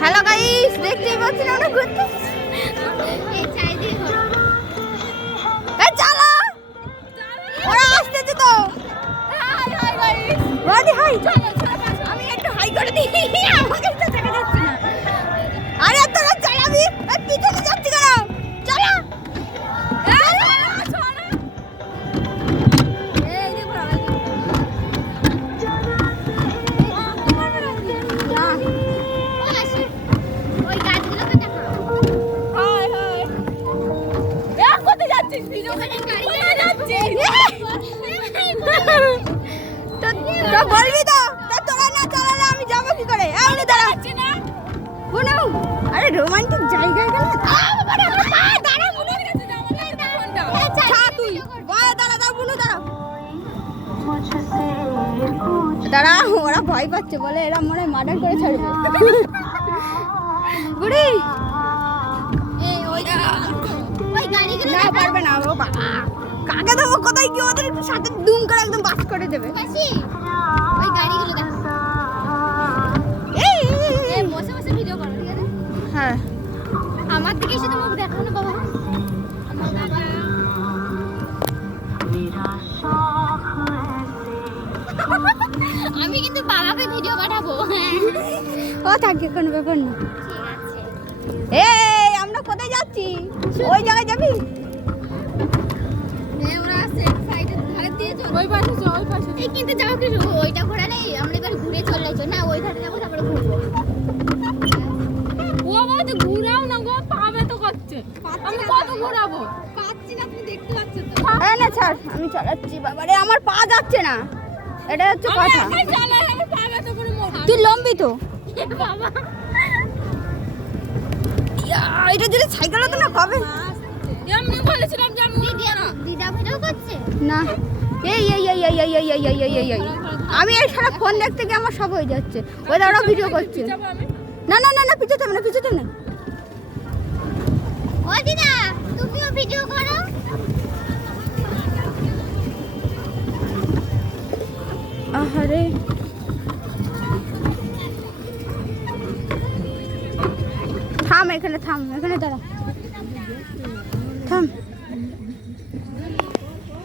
Hello guys, দেখতেই পাচ্ছেন আমরা ঘুরতে। এই চালা, ওরা আসতেছে তো। রাধি হাই, আমি একটু হাই করে দিই। আমাকে তো দেখা যাচ্ছে না। আরে তোরা চালাবি, পিছনে যাচ্ছি কেন? চালা। বলবি তো, তোরা না চালালে আমি যাবো কি করে? এমনি দাঁড়াচ্ছি না। বুনু, আরে রোমান্টিক জায়গায় গেলে দাঁড়া, ওরা ভয় পাচ্ছে বলে এরা মনে হয় মার্ডার করে ছাড়বে। বুড়ি না পারবে না, ও বাবা কাকে দেবো কোথায় কি ওদের একটু সাথে দুম করে একদম বাস করে দেবে। ওই গাড়িগুলো দেখো, এই বসে বসে ভিডিও করো, ঠিক আছে? হ্যাঁ, আমার দিকে এসে তো মুখ দেখাও না বাবা। আমি কিন্তু বাবাকে ভিডিও পাঠাবো। ও থাকে, কোনো ব্যাপার না। এই আমরা কোথায় যাচ্ছি? ওই জায়গায় যাবি? কিন্তু যাও কিছু ওইটা ঘোরা নেই, আমরা এবার ঘুরে চলে যাই না, ওই ধারে যাবো তারপরে ঘুরবো। ও বাবা তো ঘুরাও না গো, পাবে তো করছে। আমি কত ঘোরাবো? পাচ্ছি না, তুমি দেখতে পাচ্ছ তো। হ্যাঁ না ছাড়, আমি চালাচ্ছি। বাবারে আমার পা যাচ্ছে না, এটা হচ্ছে কথা। আমি চালাই, আমার পা ব্যথা করে মোটা। তুই লম্বি তো বাবা। এটা যদি সাইকেল হতো না কবে। আমি বলেছিলাম যে আমি দিদা ভিডিও করছে না। এই এই এই এই এই এই এই এই এই এই আমি এই সারা ফোন দেখতে গিয়ে আমার সব হয়ে যাচ্ছে। ওই ওরা ভিডিও করছে। না না না না, পিছতে না, পিছতে না। ও দিদা, তুমিও ভিডিও করো। আহারে থাম, এখানে থাম, এখানে দাঁড়া, থাম।